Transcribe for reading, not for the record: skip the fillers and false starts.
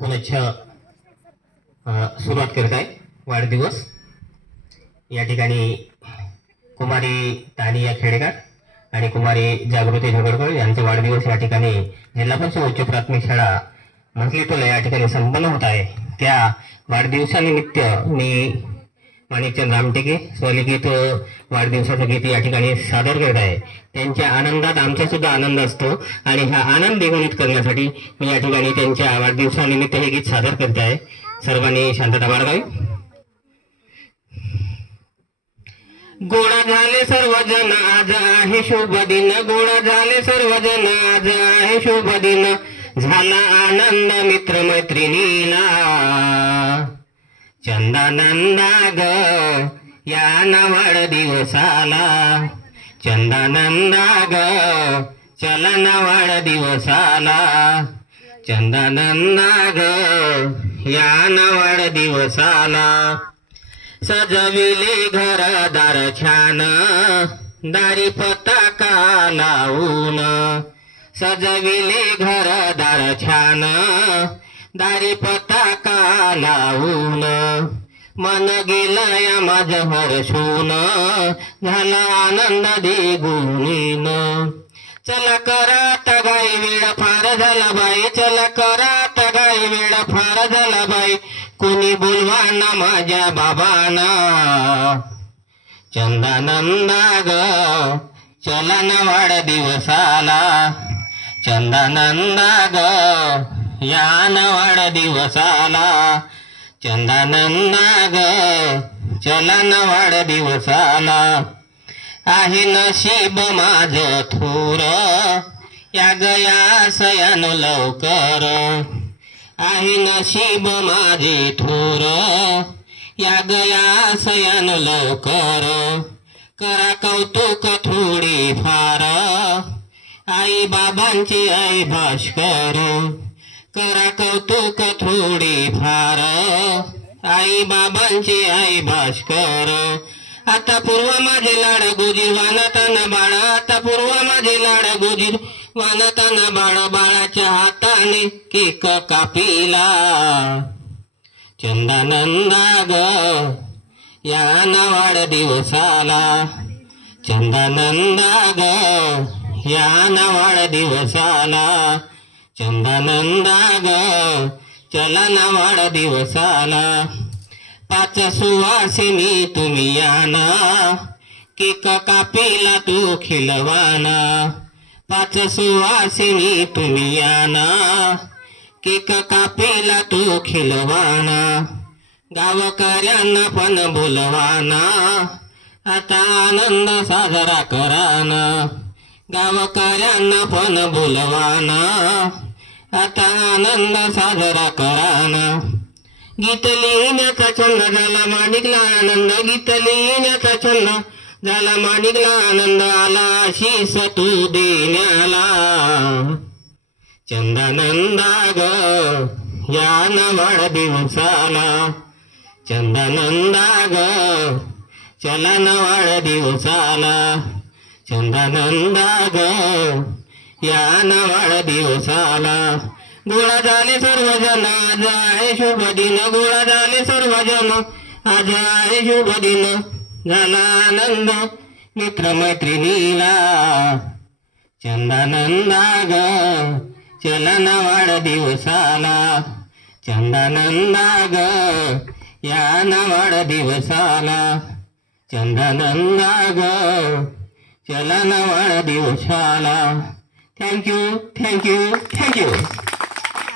पुनश्च सुरुवात करत आहे वाढदिवस। या ठिकाणी कुमारी तानिया खेडेकर आणि कुमारी जागृती झगडकर यांचा वाढदिवस या ठिकाणी जिल्हा परिषद उच्च प्राथमिक शाळा म्हसलीटोला या ठिकाणी संपन्न होत आहे। त्या वाढदिवसानिमित्त मी माणिकचंद रामटेके स्वलिखित वाढदिवसाचं गीत या ठिकाणी सादर करत आहे। त्यांच्या आनंदात आमचा सुद्धा आनंद असतो आणि हा आनंद द्विगुणित करण्यासाठी मी या ठिकाणी त्यांच्या वाढदिवसानिमित्त हे गीत सादर करत आहे। सर्वांनी शांतता बाळगावी। गोळा झाले सर्वजण आज आहे शुभ दिन, गोळा झाले सर्वजण आज आहे शुभ दिन, झाला आनंद मित्र मैत्रिणीला चंदानंदा ग या वाढदिवसाला, चंदानंदा ग चला ना वाढदिवसाला, चंदानंदा ग या वाढदिवसाला। सजविले घरदार छान दारी पताका लावून, सजविले घरदार छान दारी पताका लावून, मन गेलया माझ हर्षून झाला आनंद द्विगुणीन। चला करा तगाई वेळ फार झाला बाई, चला करा तगाई वेळ फार झाला बाई, कोणी बोलवा ना माझ्या बाबांना चंदानंदा ग चला ना वाढदिवसाला, चंदानंदा ग या वाढदिवसाला, चंदानंदा ग चला ना वाढदिवसाला। आहे नशीब माझ थोर या गया सयान लवकर, आहे नशीब माझे थोर या गया सयान लवकर, करा कौतुक थोडी फार आई बाबांची आई भास्कर, करा कौतुक थोडी फार आई बाबांची आई भास्कर। आता पूर्व माझे लाड गुजीर वानताना बाळा, आता पूर्व माझे लाड गुजीर वानताना बाळा, बाळाच्या हाताने केक कापिला चंदानंदा ग या वाढदिवसाला, चंदानंदा ग या वाढदिवसाला, चंदानंदा ग चला ना वाढदिवसाला। पाच सुवासिनी तुम्ही या ना केक कापीला तू खिलवाना, पाच सुवासिनी तुम्ही या ना केक कापीला तू खिलवाना, गावकऱ्यांना पण बोलवाना आता आनंद साजरा कराना, गावकऱ्यांना पण बोलवाना आता आनंद साजरा कराना। गीत लिहिण्याचा छंद झाला माणिकला आनंद, गीत लिहिण्याचा छंद झाला माणिकला आनंद, आला आशीष तू देण्याला चंदानंदा ग या वाढदिवसाला, चंदानंदा ग चला ना वाढदिवसाला, चंदानंदा ग या वाढदिवसाला। गोळा झाले सर्वजण आज आहे शुभ दिन, गोळा झाले सर्वजण आज आहे शुभ दिन, झाला आनंद मित्र मैत्रिणीला चंदानंदा ग चला ना वाढदिवसाला, चंदानंदा ग या वाढदिवसाला, चंदानंदा ग चला ना वाढदिवसाला। Thank you thank you thank you.